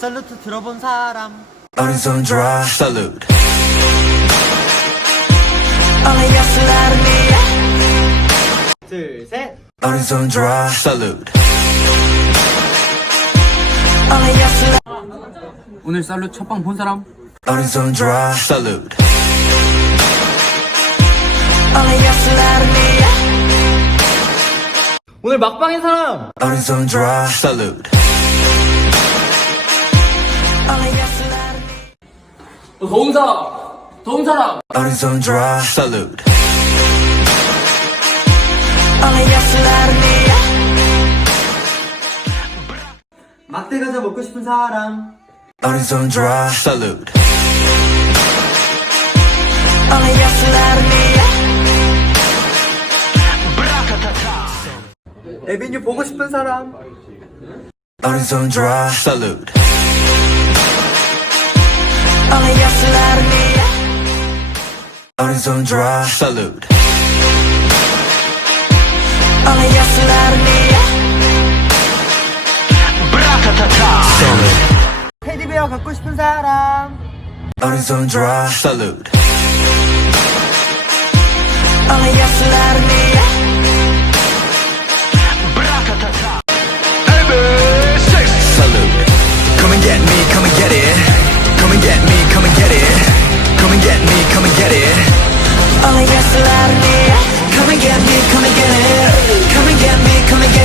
살루트 들어본 사람 Horizon Drive. Salute. 둘셋 Horizon Drive. Salute. 오늘 쌀로 첫방 본 사람? Horizon Drive. Salute. 오늘 막방인 사람 Horizon Drive. Salute. 어, 더운 사람! 더운 사람! Horizon Drive. Salute. 막대 과자 먹고 싶은 사람 Horizon Drive. Salute. 에비뉴 보고 싶은 사람 Horizon Drive. Salute. Horizon Drive. Salute. 테디베어 갖고 싶은 사람 Horizon Drive. Salute. Horizon Drive. Come and get me, come and get it. Come and get me, come and get it